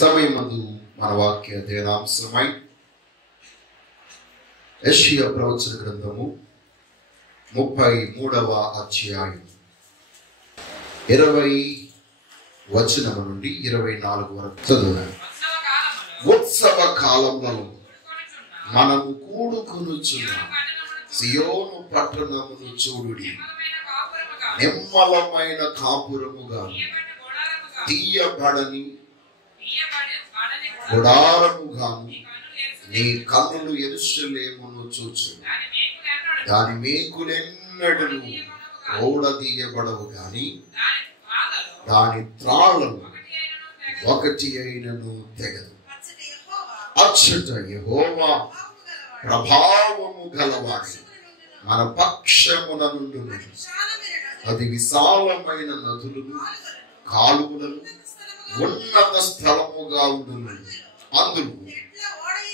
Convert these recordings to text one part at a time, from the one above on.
సమయమందు మన వాక్య ధ్యానాంశమై యెషయా ప్రవచన గ్రంథము 33వ అధ్యాయం 20 వచనము నుండి 24 వరకు చదువుదాం. ఉత్సవ కాలంలో మనము కూడుకొనుచున్న సియోను పట్టణమును చూడుడి, నిమ్మలమైన కాపురముగా తీయబడని గుడారముగాను నీ కన్నులు యెరూషలేమును చూచు. దాని మేకులెన్నడూ ఓడదీయబడవు గాని దాని త్రాళ్ళను ఒకటి అయినను తెగదు. అచ్చట యెహోవా ప్రభావము గలవాడు మన పక్షమున నుండును. అది విశాలమైన నదులను కాలువలను ఉన్నత స్థలముగా ఉండును. అందులో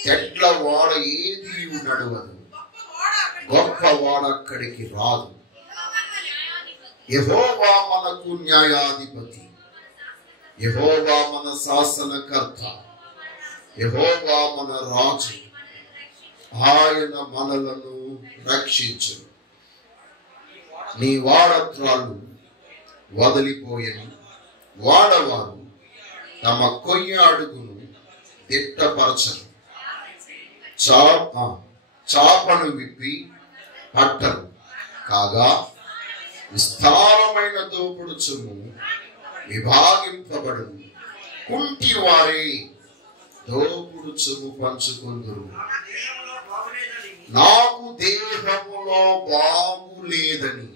చెట్ల వాడ ఏది నడవదు, గొప్ప వాడ అక్కడికి రాదు. యెహోవా మనకు న్యాయాధిపతి, యెహోవా మన శాసనకర్త, యెహోవా మన రాజు. ఆయన మనలను రక్షించు. నీ వాడత్రాలు వదిలిపోయెను, వాడవారు తమ కొయ్య అడుగును దిట్టపరచను. చాపను విప్పి పట్టరు. కాగా విస్తారమైన దోపుడు సొమ్ము విభాగింపబడును. కుంటి వారే దోపుడు సొమ్ము పంచుకొందురు. నాకు దేహములో బాగులేదని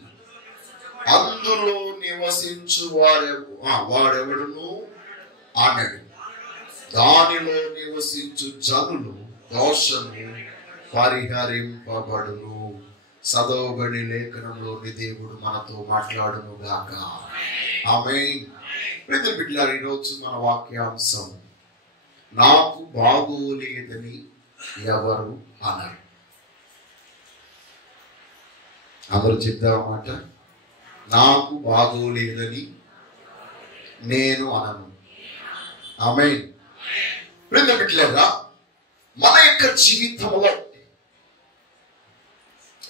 అందులో నివసించు వాడెవడును అనడు. దానిలో నివసించు జనులు దోషము పరిహరింపబడును. చదవబడి లేఖనంలోని దేవుడు మనతో మాట్లాడును గాక. ఆమేన్. ప్రియ బిడ్డలారా, ఈరోజు మన వాక్యాంశం నాకు బాగోలేదని ఎవరు అనరు. అందరూ చెప్తారన్నమాట. నాకు బాగోలేదని నేను అనను. ఆమేన్. ప్రియ బిడ్డలారా, మన యొక్క జీవితంలో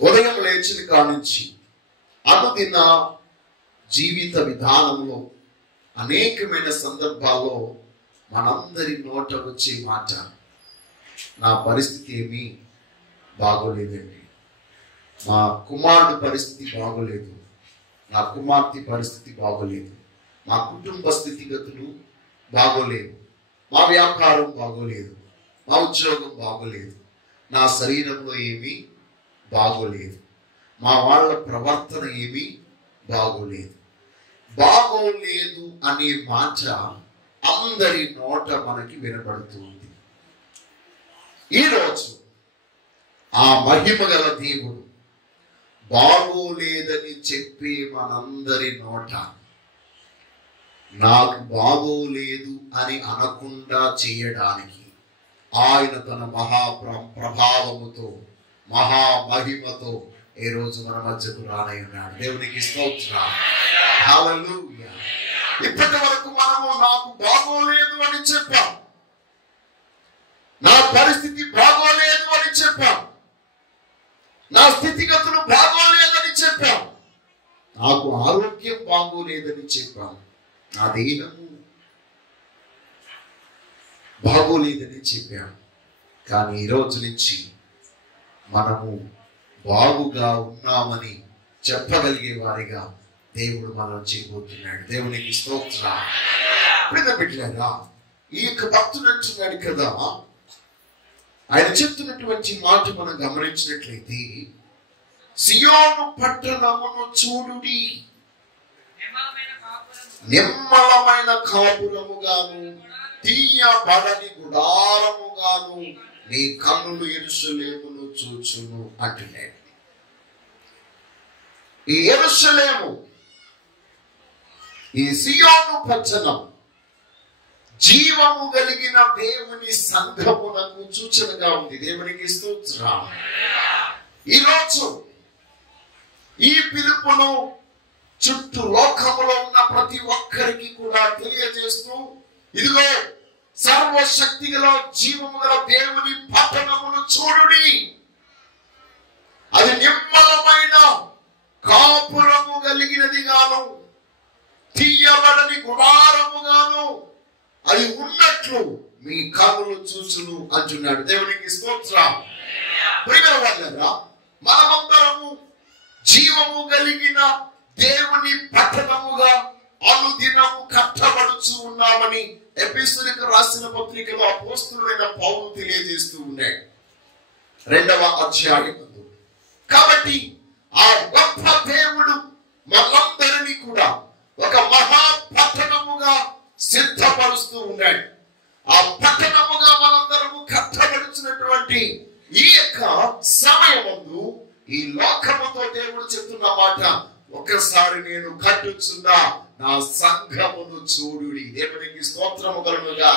ఉదయం లేచిన కానుంచి అనుదిన జీవిత విధానంలో అనేకమైన సందర్భాల్లో మనందరి నోట వచ్చే మాట, నా పరిస్థితి ఏమీ బాగోలేదండి, మా కుమారుడు పరిస్థితి బాగోలేదు, నా కుమార్తె పరిస్థితి బాగోలేదు, మా కుటుంబ స్థితిగతులు బాగోలేదు, మా వ్యాపారం బాగోలేదు, మా ఉద్యోగం బాగోలేదు, నా శరీరంలో ఏమీ బాగోలేదు, మా వాళ్ళ ప్రవర్తన ఏమీ బాగోలేదు. బాగోలేదు అనే మాట అందరి నోట మనకి వినపడుతుంది. ఈరోజు ఆ మహిమ గల దేవుడు బాగోలేదని చెప్పే మనందరి నోట నాకు బాగోలేదు అని అనకుండా చేయడానికి ఆయన తన ప్రభావముతో మహామహిమతో ఈ రోజు మన మధ్యకు రానై ఉన్నాడు. దేవునికి స్తోత్రం. హల్లెలూయా. ఇప్పటి వరకు మనము నాకు బాగోలేదు అని చెప్పాం, నా పరిస్థితి బాగోలేదు అని చెప్పాం, నా స్థితిగతులు బాగోలేదని చెప్పాం, నాకు ఆరోగ్యం బాగోలేదని చెప్పాం, నా దేహము బాగోలేదని చెప్పాం. కానీ ఈరోజు నుంచి మనము బాగుగా ఉన్నామని చెప్పగలిగే వారిగా దేవుడు మనం చేయబోతున్నాడు. దేవునికి స్తోత్రం. ప్రియ బిడ్డలారా, ఈ యొక్క భక్తుడు అంటున్నాడు కదా, ఆయన చెప్తున్నటువంటి మాట మనం గమనించినట్లయితే, సియోను పట్టణమును చూడుడి, నిమ్మలమైన కాపురముగాను తీయబడని గుడారముగాను నీ కన్నులు యెరూషలేమును చూచును అంటున్నాడు. ఈ యెరూషలేము, ఈ సియోను పట్టణం జీవము కలిగిన దేవుని సంఘమునకు సూచనగా ఉంది. దేవునికి స్తోత్రం. ఈరోజు ఈ పిలుపును చుట్టూ లోకములో ఉన్న ప్రతి ఒక్కరికి కూడా తెలియజేస్తూ, ఇదిగో సర్వశక్తి గల జీవము గల దేవుని పట్టణమును చూడుడి. అది నిమ్మలమైన కాపురము కలిగినది గాను, తీయబడని గుడారముగాను అది ఉన్నట్లు మీ కనులు చూచును అంటున్నాడు. దేవునికి స్తోత్రం. ప్రియమైన వారలారా, మనమందరము జీవము కలిగిన దేవుని పట్టణముగా అనుదినము కట్టబడుచు ఉన్నామని ఎఫెసీయులకు రాసిన పత్రికలో అపోస్తలుడైన పౌలు తెలియజేస్తూ ఉన్నాడు 2వ అధ్యాయము. కాబట్టి ఆ గొప్ప దేవుడు మనందరినీ కూడా ఒక మహా పట్టణముగా సిద్ధపరుస్తూ ఉన్నాడు. ఆ పట్టణముగా మనందరము కట్టబడుచున్నటువంటి ఈ యొక్క సమయమందు ఈ లోకముతో దేవుడు చెప్తున్న మాట, ఒకసారి నేను కట్టుచున్న నా సంఘమును చూడుడి. దేవునికి స్తోత్రము కలుగునుగా.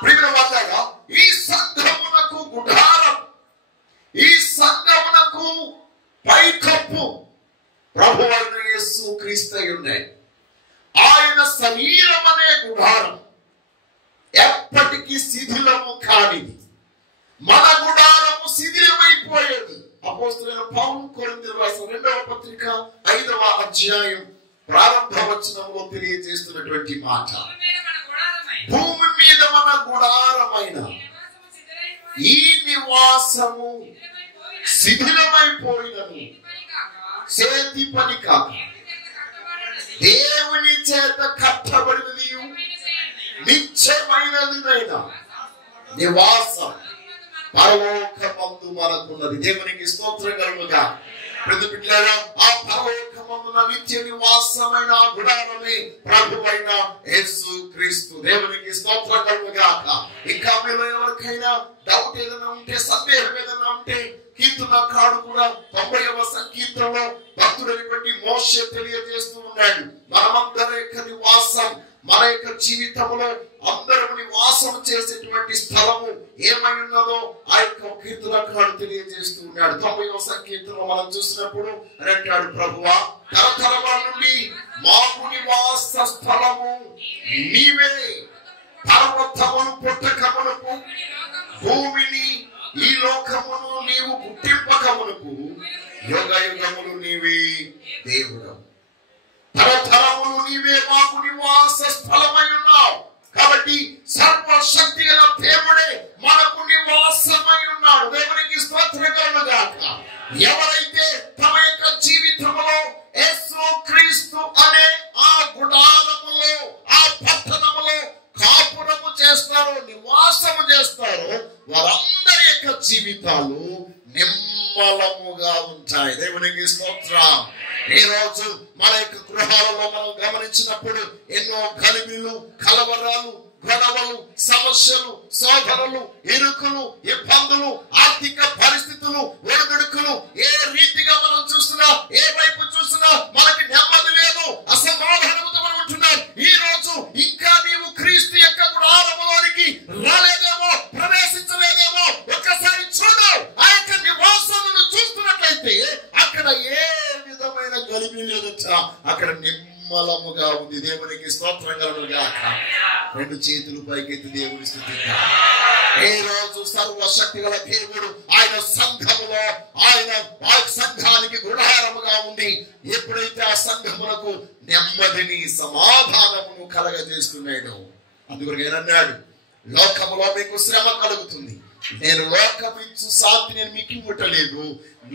ప్రియమైన వారలారా, ఈ సంఘమునకు గుడారం, ఈ సంఘమునకు పైకప్పు ప్రభువైన యేసు క్రీస్తు ఉన్నాయి. ఆయన శరీరం అనే గుడారం ఎప్పటికీ శిథిలము కానిది. మన గుడారము శిథిలమైపోయేది. అపోస్తలుడైన పౌలు కొరింథీయులకు రాసిన 2వ పత్రిక 5వ అధ్యాయం ప్రారంభ వచనంలో తెలియజేస్తున్నటువంటి మాట, భూమి మీద మన గుడారమైన ఈ నివాసము శిథిలమైపోయినను చేతి పని కాక దేవుని చేత కట్టబడినది నిత్యమైనదినైనా నివాసం పరలోకమందు మనకున్నది. దేవునికి స్తోత్రం కలుగునుగా. ప్రతి బిడ్డలారా, ఆ పరలోకమందున నిత్య నివాసమైన గుడారమే ప్రభువైన యేసు క్రీస్తు. దేవునికి స్తోత్రం కలుగునుగాక. ఇంకా మీలో ఎవరికైనా డౌట్ ఏదైనా ఉంటే, సందేహం ఏదైనా ఉంటే, కీర్తనకారుడు కూడా 90వ సంకీర్తనలో భక్తుడైనటువంటి మోషే తెలియజేస్తూ ఉన్నాడు, మనమందరి యొక్క నివాసం, మన యొక్క జీవితంలో అందరూ నివాసం చేసేటువంటి స్థలము ఏమై ఉన్నదో ఆ యొక్క కీర్తనకారుడు తెలియజేస్తూ ఉన్నాడు. 90వ సంకీర్తనలో మనం చూసినప్పుడు అంటాడు, ప్రభువా తరతరముల నుండి మాకు నివాస స్థలము నీవే, పర్వతములు పుట్టకమునకు భూమిని ఈ లోకమును నీవు పుట్టింపకమునకు యుగ యుగములు నీవే దేవుడు. తరతరములు నీవే మాకు నివాస స్థలమై ఉన్నావు. కాబట్టి సర్వశక్తి గల దేవుడే మనకు నివాసమై ఉన్నాడు. దేవునికి స్తోత్రం కలుగునుగాక. ఎవరైతే తమ యొక్క జీవితంలో యేసు క్రీస్తు అనే ఆ గుడారములో, ఆ పట్టణములో కాపురము చేస్తారో, నివాసము చేస్తారో, వారందరి యొక్క జీవితాలు నిమ్మలముగా ఉంటాయి. దేవునికి స్తోత్రం. ఈ రోజు మన యొక్క గృహాలలో మనం గమనించినప్పుడు ఎన్నో గలిబిలు, కలవరాలు, గొడవలు, సమస్యలు, శోధనలు, ఇరుకులు, ఇబ్బందులు, ఆర్థిక పరిస్థితులు, ఒడిదుడుకులు, ఏ రీతిగా మనం చూసినా, ఏ వైపు చూసినా మనకి నెమ్మది లేదు, అసమాధానంతో మనం ఉంటున్నాం. ఈ రోజు ఇంకా నీవు క్రీస్తు యొక్క గుడారములోనికి రాలేదేమో, ప్రవేశించలేదేమో, ఒక్కసారి చూడు. ఆ యొక్క నివాసమును చూస్తున్నట్లయితే అక్కడ ఏ విధమైన గలిబి లేదట, అక్కడ నిమ్మలముగా ఉంది. దేవునికి స్తోత్రం కలుగునుగాక. 2 చేతులు పైకెత్తి దేవుని స్తుతిద్దాం. ఈ రోజు సర్వశక్తి గల దేవుడు ఆయన సంఘములో, ఆయన ఆ సంఘానికి గుడారముగా ఉండి ఎప్పుడైతే ఆ సంఘమునకు నెమ్మదిని, సమాధానమును కలగజేస్తున్నాడు. అందుకొరకు ఏనన్నాడు, లోకములో మీకు శ్రమ కలుగుతుంది, నేను లోకమిచ్చు శాంతి నేను మీకు ఇవ్వటలేదు,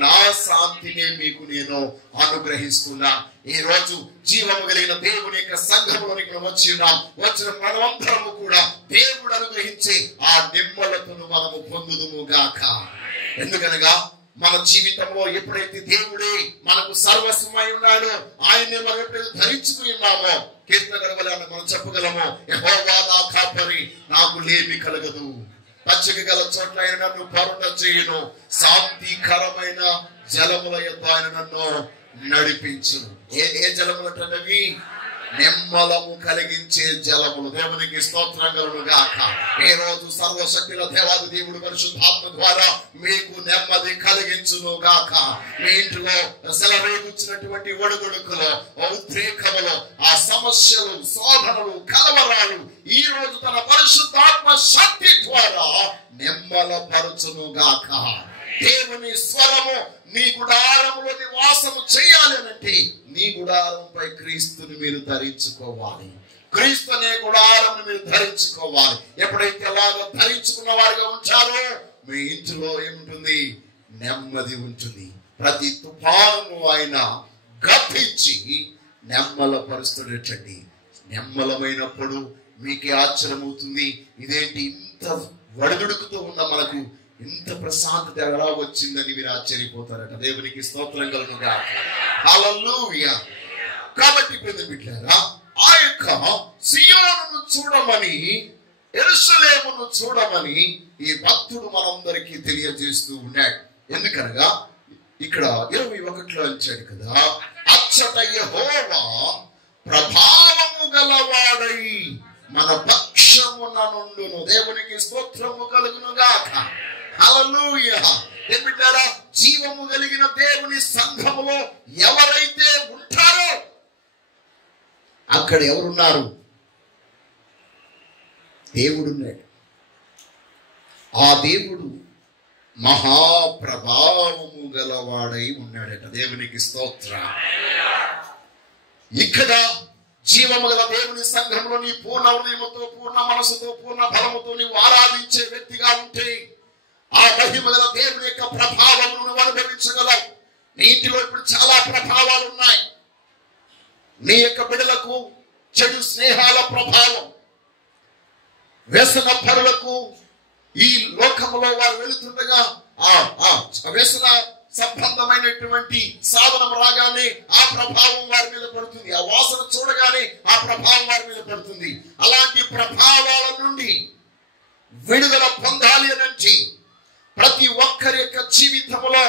నా శాంతినే మీకు నేను అనుగ్రహిస్తున్నా. ఈ రోజు జీవము కలిగిన దేవుని యొక్క సంఘములోనికి వచ్చి ఉన్నాం. వచ్చిన మనమందరము కూడా దేవుడు అనుగ్రహించే ఆ నిమ్మలతను మనము పొందుదుము గాక. ఎందుకనగా మన జీవితంలో ఎప్పుడైతే దేవుడే మనకు సర్వస్వమై ఉన్నాడో, ఆయన్ని మనం ఎప్పుడైతే ధరించుకుని ఉన్నామో, కీర్తనగలవలన మనం చెప్పగలము, యెహోవా నా కాపరి, నాకు లేమి కలగదు, పచ్చిక గల చోట్ల ఆయన నన్ను పరుణ చేయును, శాంతికరమైన జలముల యొద్ద ఆయన నన్ను నడిపించును. ఏ జలములటవి? నెమ్మలము కలిగించే జలములు. దేవునికి స్తోత్రం కలుగును గాక. ఈ రోజు సర్వశక్తుల దేవాది దేవుడు పరిశుద్ధాత్మ ద్వారా మీకు నెమ్మది కలిగించును గాక. మీ ఇంటిలో సెలవేగుచ్చినటువంటి ఒడుగుడుకులో, ఉద్రేకములో, ఆ సమస్యలు, శోధనలు, కలవరాలు ఈ రోజు తన పరిశుద్ధాత్మ శక్తి ద్వారా నెమ్మలపరచును గాక. దేవుని స్వరము నీ గుడారములో నివాసము చేయాలి అంటే నీ గుడారంపై క్రీస్తుని మీరు ధరించుకోవాలి. క్రీస్తు అనే గుడారం మీరు ధరించుకోవాలి. ఎప్పుడైతే అలాగ ధరించుకున్న వారిగా ఉంటారో మీ ఇంటిలో ఏముంటుంది? నెమ్మది ఉంటుంది. ప్రతి తుఫాను ఆయన గద్దించి నెమ్మలపరుస్తున్నట్టండి. నెమ్మలమైనప్పుడు మీకే ఆశ్చర్యం అవుతుంది. ఇదేంటి ఇంత వడదుడుకుతూ ఉన్న మనకు ఇంత ప్రశాంతత ఎలా వచ్చిందని మీరు ఆశ్చర్యపోతారట. దేవునికి స్తోత్రం కలుగును గాక. హల్లెలూయా. కాబట్టి బిడ్డలారా, ఆ యొక్క సియోనును చూడమని, యెరూషలేమును చూడమని ఈ భక్తుడు మనందరికీ తెలియజేస్తూ ఉన్నాడు. ఎందుకనగా ఇక్కడ 21లో అంచాడు కదా, అచ్చట యెహోవా ప్రభావము గలవాడై మన పక్షమున నుండును. దేవునికి స్తోత్రము కలుగును గాక. హల్లెలూయా. బిడ్డలారా, జీవము కలిగిన దేవుని సంఘములో ఎవరైతే ఉంటారో అక్కడ ఎవరున్నారు? దేవుడున్నాడు. ఆ దేవుడు మహాప్రభావము గలవాడై ఉన్నాడట. దేవునికి స్తోత్రం. ఇక్కడ జీవము గల దేవుని సంఘంలో నీ పూర్ణ హృదయముతో, పూర్ణ మనసుతో, పూర్ణ బలముతో నీవు ఆరాధించే వ్యక్తిగా ఉంటే ఆ మహిమ గల దేవుని యొక్క ప్రభావమును నువ్వు అనుభవించగలవు. నీ ఇంటిలో ఇప్పుడు చాలా ప్రభావాలు ఉన్నాయి. నీ యొక్క బిడ్డలకు చెడు స్నేహాల ప్రభావం, వ్యసన పరులకు ఈ లోకములో వారు వెళుతుండగా ఆ వ్యసన సంబంధమైనటువంటి సాధనం రాగానే ఆ ప్రభావం వారి మీద పడుతుంది. ఆ వాసన చూడగానే ఆ ప్రభావం వారి మీద పడుతుంది. అలాంటి ప్రభావాల నుండి విడుదల పొందాలి అని ప్రతి ఒక్కరి యొక్క జీవితంలో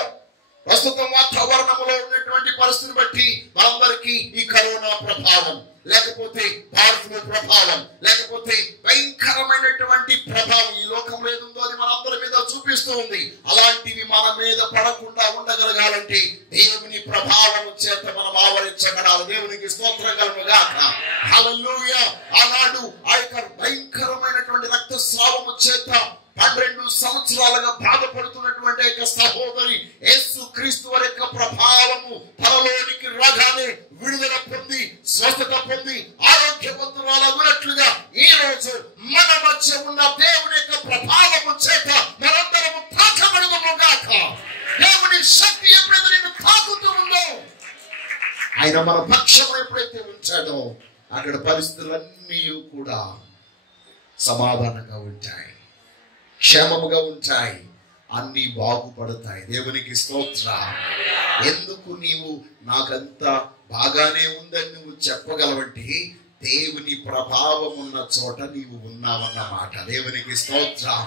ప్రస్తుతం వాతావరణంలో ఉన్నటువంటి పరిస్థితిని బట్టి మనందరికీ ఈ కరోనా ప్రభావం, లేకపోతే భారతీయ ప్రభావం, లేకపోతే భయంకరమైనటువంటి ప్రభావం ఈ లోకంలో ఏదుందో అది మనందరి మీద చూపిస్తూ ఉంది. అలాంటివి మన మీద పడకుండా ఉండగలగాలంటే దేవుని ప్రభావం చేత మనం ఆవరించగలాలి. దేవునికి స్తోత్రం కలుగును గాక. హల్లెలూయా. ఆనాడు ఆ యొక్క భయంకరమైనటువంటి రక్తస్రావము చేత 12 సంవత్సరాలుగా బాధపడుతున్నటువంటి యొక్క సహోదరి యేసు క్రీస్తు వారి యొక్క ప్రభావము తనలోనికి రాగానే విడుదల పొంది, స్వస్థత పొంది, ఆరోగ్యవంతురాలగునట్లుగా ఈ రోజు మన మధ్య ఉన్న దేవుని యొక్క ప్రభావము చేత మనందరము తాకబడదుము గాక. దేవుని శక్తి ఎప్పుడైతే నిన్ను తాకుతూ ఉందో, ఆయన మన పక్షం ఎప్పుడైతే ఉంచాడో అక్కడ పరిస్థితులన్నీ కూడా సమాధానంగా ఉంటాయి, క్షేమముగా ఉంటాయి, అన్ని బాగుపడతాయి. దేవునికి స్తోత్రం. ఎందుకు నీవు నాకంత బాగానే ఉందని నువ్వు చెప్పగలవంటే దేవుని ప్రభావం ఉన్న చోట నీవు ఉన్నావన్నమాట. దేవునికి స్తోత్రం.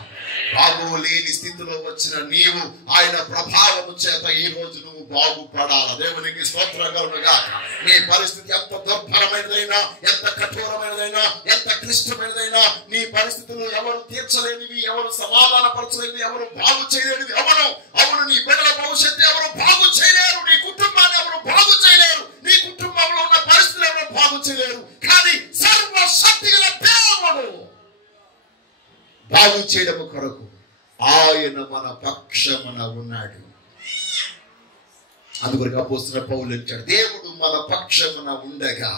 బాగోలేని స్థితిలో వచ్చిన నీవు ఆయన ప్రభావము చేత ఈ రోజు నువ్వు బాగుపడాలి. దేవునికి స్తోత్రం కలుగును గాక. నీ పరిస్థితి ఎంత దుర్భరమైనదైనా, ఎంత కఠోరమైనదైనా, ఎంత క్లిష్టమైనదైనా, నీ పరిస్థితులు ఎవరు తీర్చలేనివి, ఎవరు సమాధాన పరచలేనివి, ఎవరు బాగు చేయలేనివి అవును నీ బిడ్డల భవిష్యత్తు ఎవరు బాగు చేయలేరు, నీ కుటుంబాన్ని ఎవరు బాగు చేయలేరు, నీ కుటుంబంలో ఉన్న పరిస్థితులు ఎవరు బాగు చేయలేరు. కానీ సర్వశక్తి గల దేవుడు బాగు చేయడం కొరకు ఆయన మన పక్షమున ఉన్నాడు. అందుకొరకు అపోస్తలుడైన పౌలు అంటాడు, దేవుడు మన పక్షమున ఉండగా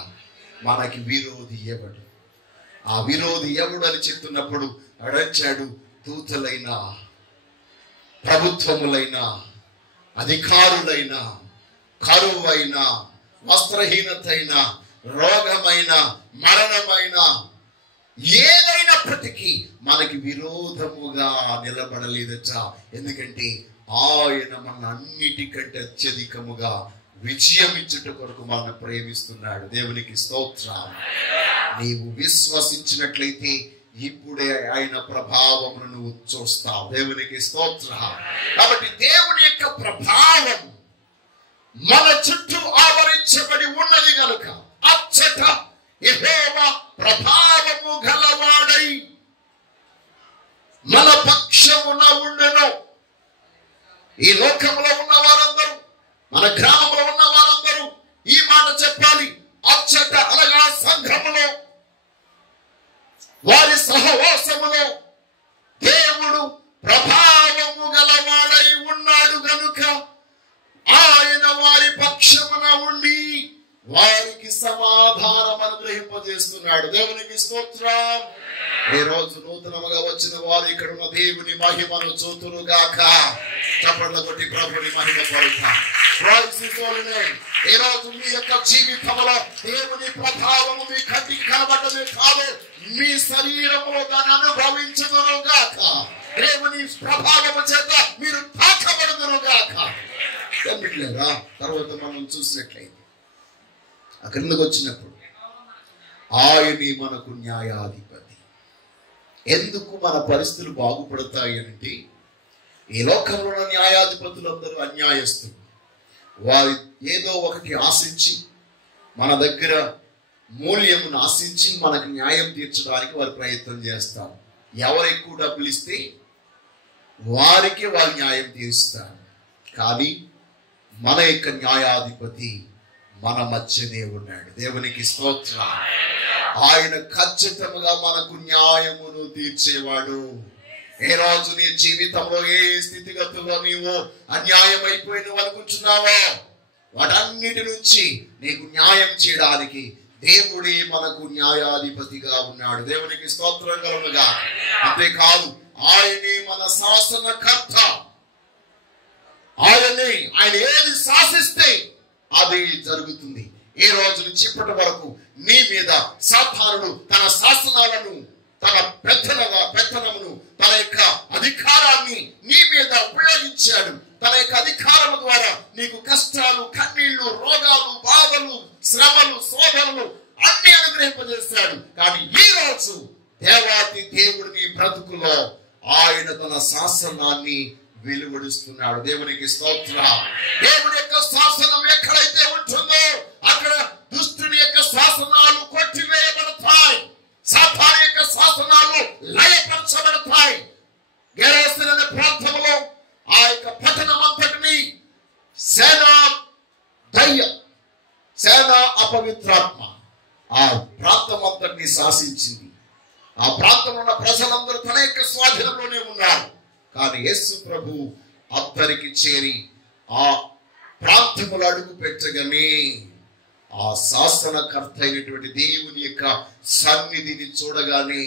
మనకి విరోధి ఎవడు? ఆ విరోధి ఎవడు అని చెప్తున్నప్పుడు అడంచాడు, దూతలైన, ప్రభుత్వములైన, అధికారులైన, కరువైన, వస్త్రహీనతైన, రోగమైన, మరణమైన, ఏదైనప్పటికీ మనకి విరోధముగా నిలబడలేదట. ఎందుకంటే ఆయన మన అన్నిటికంటే అత్యధికముగా విజయం ఇచ్చుట కొరకు మనల్ని ప్రేమిస్తున్నాడు. దేవునికి స్తోత్రం. నీవు విశ్వసించినట్లయితే ఇప్పుడే ఆయన ప్రభావమును నువ్వు చూస్తావు. దేవునికి స్తోత్రం. కాబట్టి దేవుని యొక్క ప్రభావం మన చుట్టూ ఆవరించబడి ఉన్నది కనుక అచ్చట యెహోవా ప్రభావము గలవాడై మన పక్షమున ఉండెను. ఈ లోకంలో ఉన్న వారందరూ, మన గ్రామంలో ఉన్న వారందరూ ఈ మాట చెప్పాలి. అచ్చట అనగా సంఘములో, వారి సహవాసములో దేవుడు ప్రభావము గలవాడై ఉన్నాడు గనుక ఆయన వారి పక్షమున ఉండి వారికి సమాధానం అనుగ్రహింపజేస్తున్నాడు. దేవునికి స్తోత్రం. ఈ రోజు నూతనముగా వచ్చిన వారు ఇక్కడ ఉన్న దేవుని మహిమను చూతురు గాక. చప్పట్ల కొట్టి ప్రభుని మహిమ పరుతా. ఈ రోజు మీ యొక్క జీవితంలో దేవుని ప్రభావము మీ కంటికి కనబడమే కాదు, మీ శరీరములో దాన్ని అనుభవించుదురు గాక. దేవుని ప్రభావము చేత మీరు తాకబడుదురు గాక. తర్వాత మనం చూసినట్లయితే అక్కడికి వచ్చినప్పుడు ఆయనే మనకు న్యాయాధిపతి. ఎందుకు మన పరిస్థితులు బాగుపడతాయి అంటే, ఈ లోకంలో ఉన్న న్యాయాధిపతులందరూ అన్యాయస్తులు. వారు ఏదో ఒకటి ఆశించి, మన దగ్గర మూల్యమును ఆశించి మనకు న్యాయం తీర్చడానికి వారు ప్రయత్నం చేస్తారు. ఎవరు ఎక్కువ డబ్బులు ఇస్తే వారికి వారు న్యాయం తీరుస్తారు. కానీ మన యొక్క న్యాయాధిపతి మన మధ్యనే ఉన్నాడు. దేవునికి స్తోత్రం. ఆయన ఖచ్చితంగా మనకు న్యాయమును తీర్చేవాడు. ఏ రోజు నీ జీవితంలో ఏ స్థితిగతుల్లో నీవు అన్యాయం అయిపోయి నువ్వు అనుకుంటున్నావో వాటన్నిటి నుంచి నీకు న్యాయం చేయడానికి దేవుడే మనకు న్యాయాధిపతిగా ఉన్నాడు. దేవునికి స్తోత్రం కలుగుగా. అంతేకాదు ఆయనే మన శాసనకర్త. ఆయన ఏది శాసిస్తే అది జరుగుతుంది. ఈ రోజు నుంచి ఇప్పటి వరకు నీ మీద సాతానుడు తన శాసనాలను, తన పెత్తనమును, తన యొక్క అధికారాన్ని నీ మీద ఉపయోగించాడు. తన యొక్క అధికారము ద్వారా నీకు కష్టాలు, కన్నీళ్లు, రోగాలు, బాధలు, శ్రమలు, శోధనలు అన్ని అనుగ్రహింపజేశాడు. కానీ ఈ రోజు దేవాతి దేవుడు నీ బ్రతుకులో ఆయన తన శాసనాన్ని వెలువడుస్తున్నాడు. దేవునికి స్తోత్రం. దేవుని యొక్క శాసనం ఎక్కడైతే ఉంటుందో అక్కడ దుష్టుని యొక్క శాసనాలు కొట్టివేయబడతాయి. సాతాను యొక్క శాసనాలు లయపరచబడతాయి. గెరాసీను అనే ప్రాంతంలో ఆ యొక్క పట్టణం అంతటిని సేన అపవిత్రాత్మ ఆ ప్రాంతం అంతటిని శాసించింది. ఆ ప్రాంతంలో ఉన్న ప్రజలందరూ తన యొక్క స్వాధీనంలోనే ఉన్నారు. కానీ యేసు ప్రభు అద్దరికి చేరి ఆ ప్రాంతములు అడుగు పెట్టగానే ఆ శాసనకర్త అయినటువంటి దేవుని యొక్క సన్నిధిని చూడగానే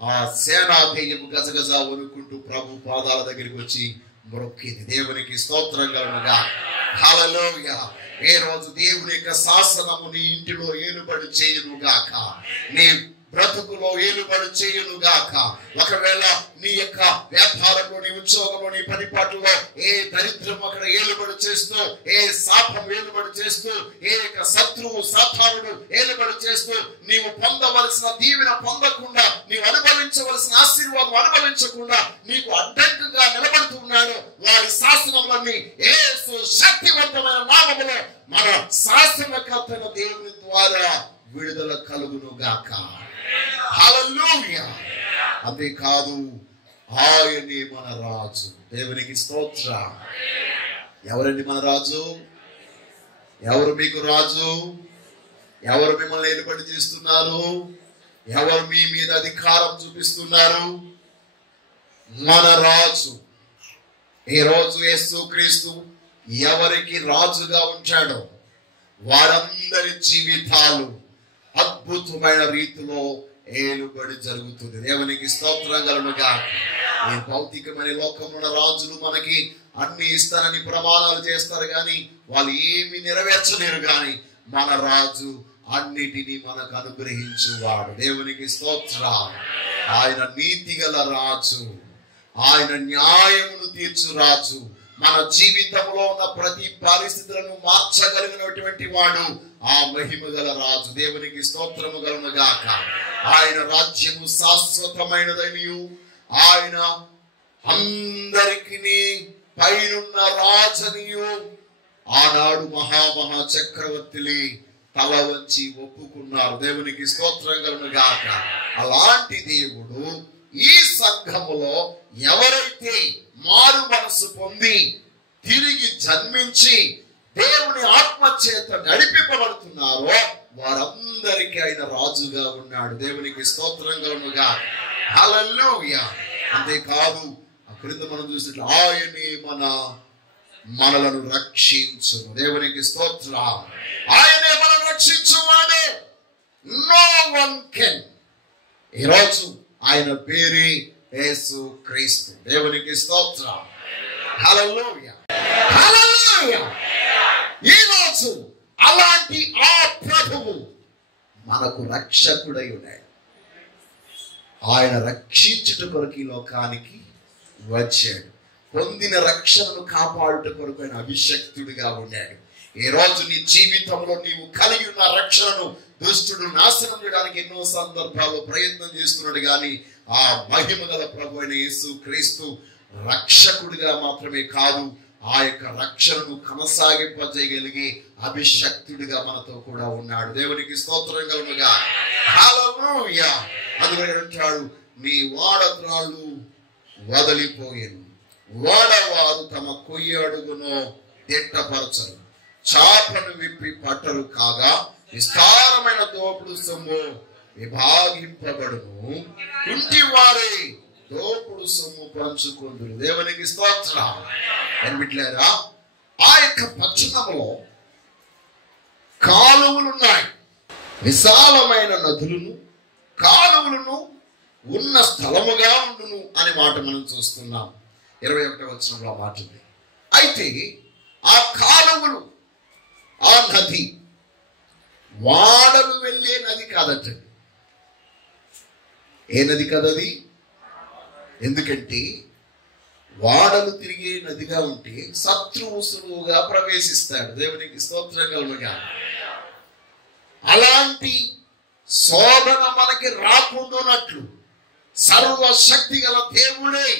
ఆ సేనాధేయము గజగజ వణుకుంటూ ప్రభు పాదాల దగ్గరికి వచ్చి మొక్కింది. దేవునికి స్తోత్రం కలుగుగా. హల్లెలూయా. ఏ రోజు దేవుని యొక్క శాసనము నీ ఇంటిలో ఏలుబడి చేయును గాక, నీ బ్రతుకులో ఏలుబడి చేయును గాక. ఒకవేళ నీ యొక్క వ్యాపారంలో, నీ ఉద్యోగంలో, నీ పనిపాట్లలో ఏ దరిద్రం అక్కడ ఏలుబడి చేస్తూ, ఏ శాపం ఏలుబడి చేస్తూ, ఏ యొక్క శత్రువు సాతానుడు ఏలుబడి చేస్తూ నీవు పొందవలసిన దీవెన పొందకుండా, నీవు అనుభవించవలసిన ఆశీర్వాదం అనుభవించకుండా నీకు అడ్డంకంగా నిలబడుతున్నాడు. వారి శాసనములన్నీ యేసు శక్తివంతమైన నామములో మన శాసనకర్తైన దేవుని ద్వారా విడుదల కలుగును గాక. హల్లెలూయా. అంతేకాదు ఆయనే మన రాజు. దేవునికి స్తోత్రం. ఎవరండి మన రాజు? ఎవరు మీకు రాజు? ఎవరు మిమ్మల్ని ఏలుబడి చేస్తున్నారు? ఎవరు మీ మీద అధికారం చూపిస్తున్నారు? మన రాజు. ఈ రోజు యేసుక్రీస్తు ఎవరికి రాజుగా ఉంటాడో వారందరి జీవితాలు అద్భుతమైన రీతిలో ఏలుబడి జరుగుతుంది. దేవునికి స్తోత్రం కలుగుగా. ఈ భౌతికమైన లోకంలో రాజులు మనకి అన్ని ఇస్తారని ప్రమాణాలు చేస్తారు, కానీ వాళ్ళు ఏమి నెరవేర్చలేరు. కానీ మన రాజు అన్నిటినీ మనకు అనుగ్రహించువాడు. దేవునికి స్తోత్రం. ఆయన నీతి గల రాజు, ఆయన న్యాయమును తీర్చు రాజు. మన జీవితంలో ఉన్న ప్రతి పరిస్థితులను మార్చగలిగినటువంటి వాడు ఆ మహిమ గల రాజు. దేవునికి స్తోత్రము కలుగును గాక. ఆయన రాజ్యము శాశ్వతమైనదనియు, ఆయన అందరికి పైనున్న రాజనియు, ఆనాడు మహా చక్రవర్తిని తల వంచి ఒప్పుకున్నారు. దేవునికి స్తోత్రం కలుగును గాక. అలాంటి దేవుడు ఈ సంఘములో ఎవరైతే మారు మనసు పొంది తిరిగి జన్మించి దేవుని ఆత్మ చేత నడిపింపబడుతున్నారో వారందరికీ ఆయన రాజుగా ఉన్నాడు. దేవునికి స్తోత్రం కలుగును గాక. హల్లెలూయా. అంతేకాదు ఆ క్రింద మనం చూసినట్లు ఆయనే మనలను రక్షించును. దేవునికి స్తోత్రం. ఆయనే మనల్ని రక్షించువాడు. No one can. ఈరోజు ఆయన పేరే యేసు క్రీస్తు. దేవునికి స్తోత్రం. హల్లెలూయా, హల్లెలూయా. ఈరోజు అలాంటి ఆ ప్రభువు మనకు రక్షకుడై ఉన్నాడు. ఆయన రక్షించుట కొరకు ఈ లోకానికి వచ్చాడు. పొందిన రక్షణను కాపాడుట కొరకు ఆయన అభిషక్తుడిగా ఉన్నాడు. ఈ రోజు నీ జీవితంలో నీవు కలిగి ఉన్న రక్షణను దుష్టుడు నాశనం చేయడానికి ఎన్నో సందర్భాల్లో ప్రయత్నం చేస్తున్నాడు. కానీ ఆ మహిమ గల ప్రభు అయిన యేసు క్రీస్తు రక్షకుడిగా మాత్రమే కాదు, ఆ యొక్క రక్షణను కొనసాగింపజేయగలిగే అభిషక్తుడిగా మనతో కూడా ఉన్నాడు. దేవునికి స్తోత్రం కలుగునుగా. హల్లెలూయా. అందుకని అంటాడు, నీ వాడత్రాళ్ళు వదిలిపోయేను, వాడవారు తమ కొయ్య అడుగును దిట్టపరచరు, చాపను విప్పి పట్టరు, కాగా విస్తారమైన దోపుడు సొమ్ము విభాగింపబడును, ఇంటి వారే దోపుడు సొమ్ము పంచుకుందురు. దేవునికి స్తోత్రం. ఏమిట్లేరా, ఆ యొక్క పట్టణంలో కాలువలున్నాయి, విశాలమైన నదులను కాలువలను ఉన్న స్థలముగా ఉండును అనే మాట మనం చూస్తున్నాం. 21వ వచనంలో మాట ఉంది. అయితే ఆ కాలువలు, ఆ నది వాడలు వెళ్ళే నది కాదంటండి. ఏ నది కాదది? ఎందుకంటే వాడలు తిరిగే నదిగా ఉంటే శత్రువు సులువుగా ప్రవేశిస్తాడు. దేవునికి స్తోత్రం కలుగునుగా. అలాంటి శోధన మనకి రాకుండానట్లు సర్వశక్తి గల దేవుడే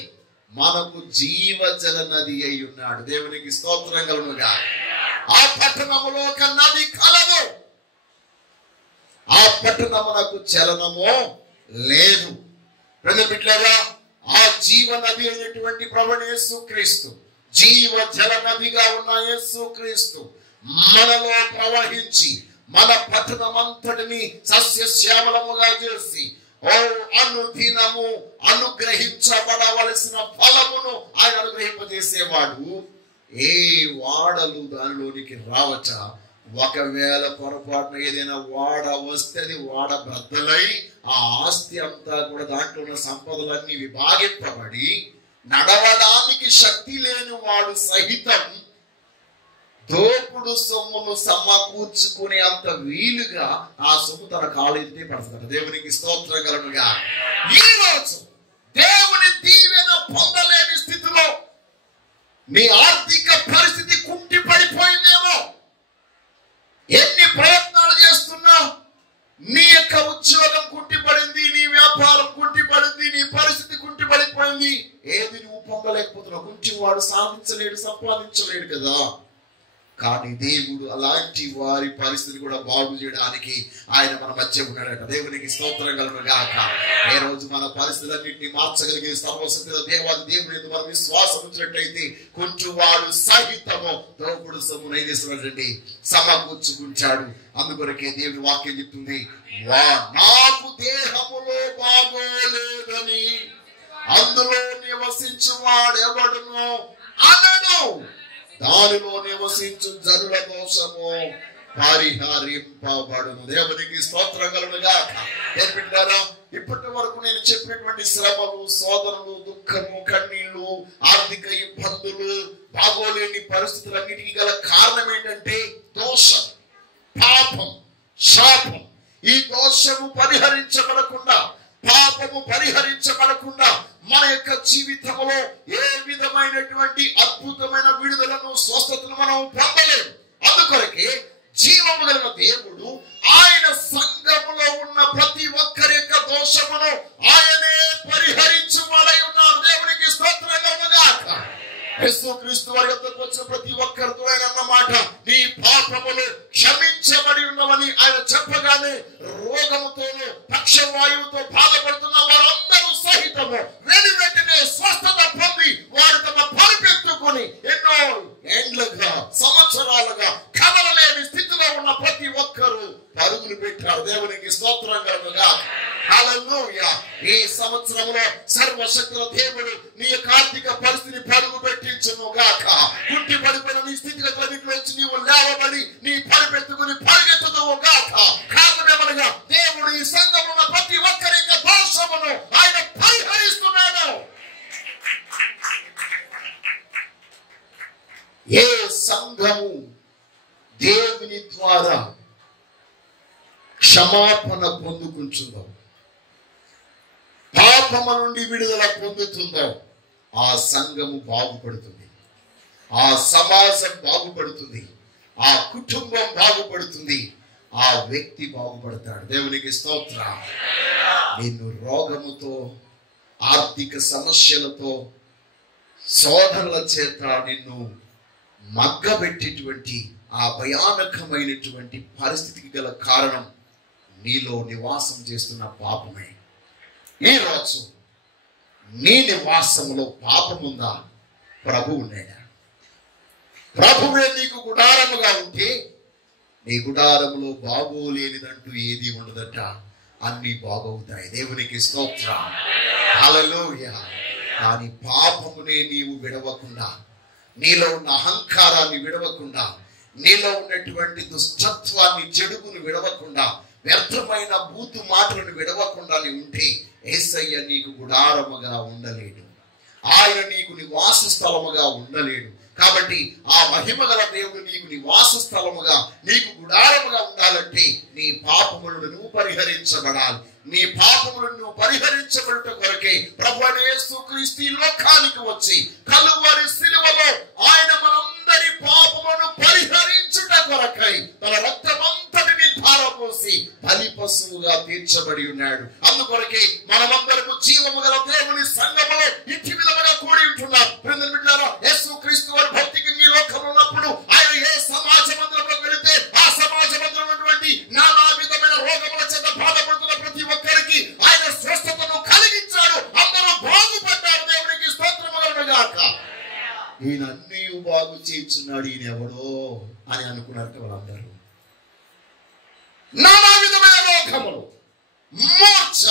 మనకు జీవజల నది అయి ఉన్నాడు. దేవునికి స్తోత్రం కలుగునుగా. ఆ పట్టణములో ఒక నది కలదు, ఆ పట్టణమునకు చలనము లేదు. బిడ్డలారా, ఆ జీవ నది అయినటువంటి ప్రభువైన యేసు క్రీస్తు, జీవ జల నదిగా ఉన్న యేసు క్రీస్తు మనలో ప్రవహించి మన పట్టణమంతటిని సస్యశ్యామలముగా చేసి అనుదినము అనుగ్రహించబడవలసిన ఫలమును ఆయన అనుగ్రహింపజేసేవాడు. ఏ వాడలు దానిలోనికి రావట, ఒకవేళ పొరపాటున ఏదైనా వాడ వస్తే అది వాడ బద్దలై ఆ ఆస్తి అంతా కూడా దాంట్లో ఉన్న సంపదలన్నీ విభాగింపబడి నడవడానికి శక్తి లేని వాడు సహితం దోపుడు సొమ్మును సమకూర్చుకునే అంత వీలుగా ఆ సొమ్ము తన కాలు ఎత్తి పడుతుంది. దేవునికి స్తోత్రం కలుగునుగా. ఈ రోజు దేవుని దీవెన పొందలేని స్థితిలో నీ ఆర్థిక పరిస్థితి కుంటి పడిపోయిందేమో, ఎన్ని ప్రయత్నాలు చేస్తున్నా నీ యొక్క ఉద్యోగం కుంటిపడింది, నీ వ్యాపారం కుంటిపడింది, నీ పరిస్థితి కుంటిపడిపోయింది, ఏది నువ్వు పొందలేకపోతున్నావు. కుంటివాడు సాధించలేడు, సంపాదించలేడు కదా. కానీ దేవుడు అలాంటి వారి పరిస్థితి కూడా బాగు చేయడానికి ఆయన మన మధ్య ఉన్నాడట. దేవునికి స్తోత్రం కలుగునుగాక. ఏ రోజు మన పరిస్థితులన్నింటినీ మార్చగలిగే సర్వశక్తి దేవాది దేవుని యందు మనం విశ్వాసం ఉంచినట్లయితే కుంటివాడు సహితము దోపుడు సొమ్మును ఏం చేస్తున్నాడండి? సమకూర్చుకుంటాడు. అందుకొరకే దేవుని వాక్యం చెప్తుంది, నాకు దేహములో బాగోలేదని అందులో నివసించు వాడెవడును అనడు, దానిలో నివసించు జనుల దోషము పరిహరింపబడును. దేవునికి స్తోత్రం కలుగునుగాక. ఇప్పటి వరకు నేను చెప్పినటువంటి శ్రమలు, శోధనలు, దుఃఖము, కన్నీళ్లు, ఆర్థిక ఇబ్బందులు, బాగోలేని పరిస్థితులన్నిటికీ గల కారణం ఏంటంటే దోషం, పాపం, శాపం. ఈ దోషము పరిహరించబడకుండా, పాపము పరిహరించబడకుండా మన యొక్క జీవితంలో ఏ విధమైనటువంటి అద్భుతమైన విడుదలను, స్వస్థతను మనం పొందలేము. అందుకొరకే జీవము కలిగిన దేవుడు ఆయన సంఘములో ఉన్న ప్రతి ఒక్కరి యొక్క దోషమును ఆయనే పరిహరించువాడై ఉన్నారు. దేవునికి స్తోత్రం కలుగునుగాక. యేసుక్రీస్తు వారి యొద్దకు వచ్చిన ప్రతి ఒక్కరితో ఆయన అన్నమాట, నీ పాపములు క్షమించబడి ఉన్నవని రోగముతోను పక్షవాయువుతో బాధపడుతున్న వారందరూ సహితము వెంటనే స్వస్థత పొంది వారు తమ పరుపెత్తుకుని ఎన్నో ఏండ్లుగా సంవత్సరాలుగా కదలలేని స్థితిలో ఉన్న ప్రతి ఒక్కరూ పరుగులు పెట్టారు. దేవునికి స్తోత్రం కలుగుగా. హల్లెలూయా. ఈ సంవత్సరంలో సర్వశక్తుల దేవుడు నీ యొక్క ఆర్థిక పరిస్థితిని పరుగు పెట్టించును గాక. గుట్టి పడిపోయిన నీ స్థితిగతులన్నిటి నుంచి నీవు లేవబడి నీ పరుపెత్తుకుని పరిగెత్తుదువు గాక. కారణమేమనగా దేవుడు ఈ సంఘమున ప్రతి ఒక్కరి యొక్క దోషమును ఆయన పరిహరిస్తున్నాడు. ఏ సంఘము దేవుని ద్వారా క్షమాపణ పొందుకుంటుందో, పాపము నుండి విడుదల పొందుతుందో ఆ సంఘము బాగుపడుతుంది, ఆ సమాజం బాగుపడుతుంది, ఆ కుటుంబం బాగుపడుతుంది, ఆ వ్యక్తి బాగుపడతాడు. దేవునికి స్తోత్రం. నిన్ను రోగముతో, ఆర్థిక సమస్యలతో, సోదరుల చేత నిన్ను మగ్గబెట్టేటువంటి ఆ భయానకమైనటువంటి పరిస్థితికి గల కారణం నీలో నివాసం చేస్తున్న పాపమే. ఈరోజు నీ నివాసములో పాపముందా? ప్రభు ఉన్నాడా? ప్రభువే నీకు గుడారముగా ఉంటే నీ గుడారములో బాగోలేనిదంటూ ఏది ఉండదట, అన్ని బాగవుతాయి. దేవునికి స్తోత్రం. హల్లెలూయా. కానీ పాపమునే నీవు విడవకుండా, నీలో ఉన్న అహంకారాన్ని విడవకుండా, నీలో ఉన్నటువంటి దుష్టత్వాన్ని, చెడుగును విడవకుండా, వ్యర్థమైన బూతు మాటలను విడవకుండా నీ ఉంటే యేసయ్య నీకు గుడారముగా ఉండలేడు, ఆయన నీకు నివాస స్థలముగా ఉండలేడు. కాబట్టి ఆ మహిమగల దేవుడు నీకు నివాస స్థలముగా, నీకు గుడారముగా ఉండాలంటే నీ పాపములను నువ్వు పరిహరించబడాలి. నీ పాపములను నువ్వు పరిహరించబడుట కొరకే ప్రభువైన యేసుక్రీస్తు ఈ లోకానికి వచ్చి కలువరి సిలువలో ఆయన మనందరి పాపములను పరిహరించుట కొరకై తన రక్తమంతటిని ధారపోసి బలి పశువుగా తీర్చబడి ఉన్నాడు. అందుకొరకే మనమందరము జీవము గల దేవుని సంఘములో ఇంటి విధముగా కూడి ఉంటున్నాం. యేసుక్రీస్తు వారు భౌతికంగా ఈ లోకంలో ఉన్నప్పుడు ఆయన ఏ సమాజ మందిరంలోకి వెళితే ఆ సమాజ మందిరం ఉన్నటువంటి నానా విధమైన రోగముల చేత బాధపడుతున్న ప్రతి ఒక్కరికి ఆయన స్వస్థతను కలిగించాడు. అందరూ బాగుపడ్డారు. దేవునికి స్తోత్రము కలుగును గాక. ఈయన అన్నీ బాగు చేయించున్నాడు, ఈయన ఎవడో అని అనుకున్నారు వాళ్ళందరూ. నానా విధమైన రోగములు, మూర్ఛ,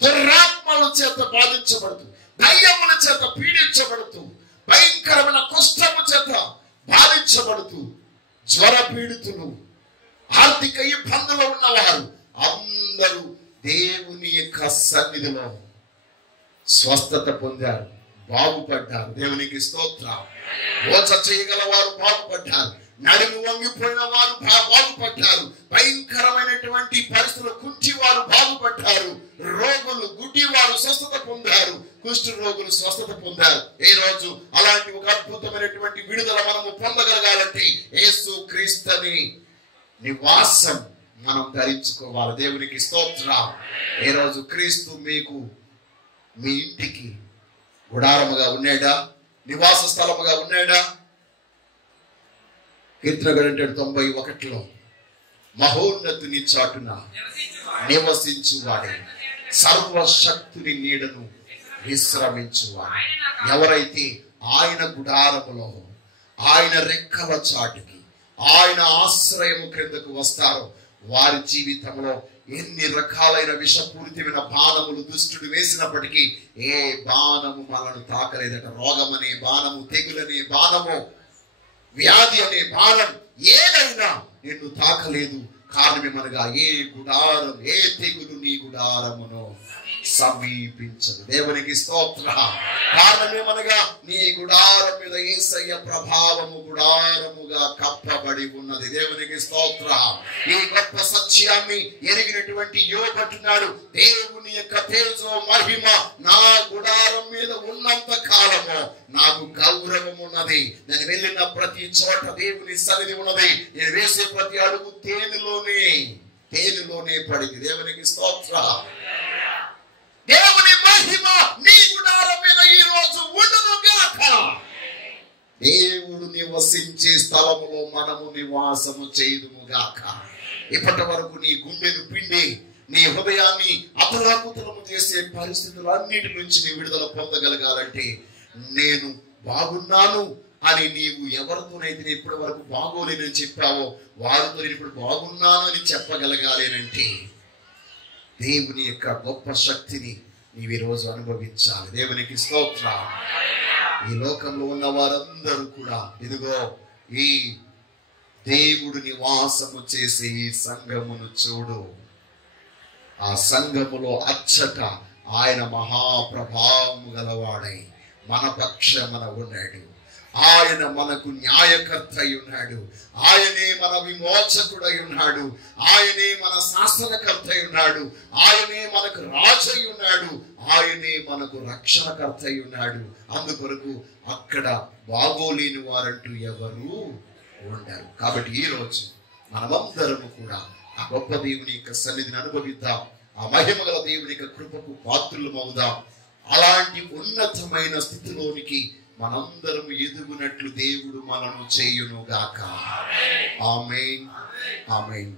దురాత్మల చేత బాధించబడుతూ, దయ్యముల చేత పీడించబడుతూ, భయంకరమైన కుష్ఠము చేత బాధించబడుతూ, జ్వర పీడితులు, ఆర్థిక ఇబ్బందులు ఉన్నవారు అందరూ దేవుని యొక్క సన్నిధిలో స్వస్థత పొందారు, బాగుపడ్డారు. దేవునికి స్తోత్రం. ఓచ చేయగల వారు బాగుపడ్డారు, నడుము వంగిపోయిన వారు బాగుపడ్డారు, భయంకరమైనటువంటి పరిస్థితులు కుంటి వారు బాగుపడ్డారు, రోగులు, గుడ్డి వారు స్వస్థత పొందారు, కుష్ఠ రోగులు స్వస్థత పొందారు. ఈ రోజు అలాంటి ఒక అద్భుతమైనటువంటి విడుదల మనము పొందగలగాలంటే యేసుక్రీస్తుని నివాసం మనం ధరించుకోవాలి. దేవునికి స్తోత్రం. ఈ రోజు క్రీస్తు మీకు మీ ఇంటికి గుడారముగా ఉన్నాడా? నివాస స్థలముగా ఉన్నాడా? కీర్తనగడు 91లో మహోన్నతుని చాటున నివసించువాడే, సర్వశక్తుని నీడను విశ్రమించువాడు. ఎవరైతే ఆయన గుడారములో, ఆయన రెక్కల చాటుకి, ఆయన ఆశ్రయము క్రిందకు వస్తారో వారి జీవితంలో ఎన్ని రకాలైన విషపూరితమైన బాణములు దుష్టుడు వేసినప్పటికీ ఏ బాణము మనల్ని తాకలేదట. రోగం అనే బాణము, తెగులనే బాణము, వ్యాధి అనే బాణం ఏదైనా నిన్ను తాకలేదు. కారణమేమనగా ఏ గుడారం, ఏ తెగులు నీ గుడారమును సమీపించదు. దేవునికి స్తోత్రం. కారణమేమనగా నీ గుడారం మీద యేసయ్య ప్రభావము గుడారముగా కప్పబడి ఉన్నది. దేవునికి స్తోత్రం. ఈ గొప్ప సత్యాన్ని ఎరిగినటువంటి యోగంటున్నాడు, దేవుని యొక్క తేజో మహిమ నా గుడారం మీద ఉన్నంత కాలము నాకు గౌరవం ఉన్నది. నేను వెళ్ళిన ప్రతి చోట దేవుని సన్నిధి ఉన్నది. నేను వేసే ప్రతి అడుగు తేనెలోనే పడింది. దేవునికి స్తోత్రం. దేవుని మహిమ నీ గుడారం మీద ఈ రోజు ఉండును గాక. దేవుడు నివసించే స్థలములో మనము నివాసము చేయుదుము గాక. ఇప్పటి వరకు నీ గుండెను పిండి నీ హృదయాన్ని అతలాకుతలము చేసే పరిస్థితులన్నిటి నుంచి నీ విడుదల పొందగలగాలంటే నేను బాగున్నాను అని నీవు ఎవరితోనైతే ఇప్పటి వరకు బాగోలేనని చెప్పావో వారితో ఇప్పుడు బాగున్నాను అని చెప్పగలగాలేనంటే దేవుని యొక్క గొప్ప శక్తిని నీవు ఈరోజు అనుభవించాలి. దేవునికి స్తోత్రం. ఈ లోకంలో ఉన్న వారందరూ కూడా ఇదిగో ఈ దేవుడు నివాసము చేసే ఈ సంఘమును చూడు. ఆ సంఘములో అచ్చట ఆయన మహాప్రభావము గలవాడై మన పక్షమున ఉన్నాడు. ఆయన మనకు న్యాయకర్త అయి ఉన్నాడు. ఆయనే మన విమోచకుడై ఉన్నాడు. ఆయనే మన శాసనకర్త అయి ఉన్నాడు. ఆయనే మనకు రాజు అయి ఉన్నాడు. ఆయనే మనకు రక్షణకర్త అయి ఉన్నాడు. అందుకొరకు అక్కడ బాగోలేని వారంటూ ఎవరు ఉండరు. కాబట్టి ఈ రోజు మనమందరము కూడా ఆ గొప్ప దేవుని యొక్క సన్నిధిని అనుభవిద్దాం. ఆ మహిమ గల దేవుని యొక్క కృపకు పాత్రులమవుదాం. అలాంటి ఉన్నతమైన స్థితిలోనికి మనందరం ఎదుగునట్లు దేవుడు మనను చేయును గాక. ఆమేన్. ఆమేన్.